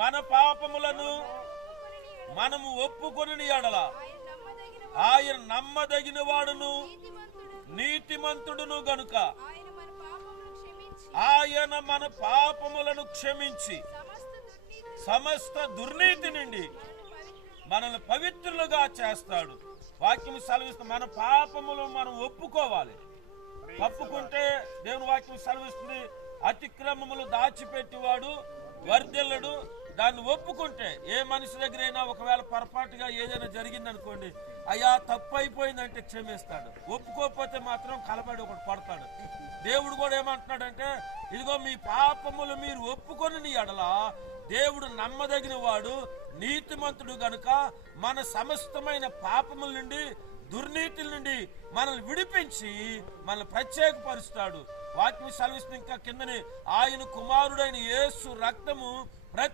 మన పాపములను మనము ఒప్పుకొని ఎడల ఆయన నమ్మదగిన వాడును నీతిమంతుడును గనుక ఆయన మన పాపములను క్షమించి సమస్త దుర్నీతి నుండి మనల్ని పవిత్రులుగా చేస్తాడు. వాక్యం సెలవిస్తుంది, మన పాపములు మనం ఒప్పుకోవాలి. తప్పుకుంటే దేవుని వాక్యం సెలవిస్తుంది, అతిక్రమములు దాచిపెట్టేవాడు వర్ధిల్లడు. దాన్ని ఒప్పుకుంటే ఏ మనిషి దగ్గరైనా ఒకవేళ పొరపాటుగా ఏదైనా జరిగిందనుకోండి, అయ్యా తప్పు అయిపోయిందంటే క్షమిస్తాడు. ఒప్పుకోకపోతే మాత్రం కలబడి ఒకటి పడతాడు. దేవుడు కూడా ఏమంటున్నాడంటే, ఇదిగో మీ పాపములు మీరు ఒప్పుకొని ఎడల దేవుడు నమ్మదగిన వాడు నీతిమంతుడు గనుక మన సమస్తమైన పాపముల నుండి దుర్నీతుల నుండి మనల్ని విడిపించి మనల్ని ప్రత్యేకపరుస్తాడు. వాక్యం సెలవిస్తుంది ఇంకా కిందని, ఆయన కుమారుడైన యేసు రక్తము ప్రతి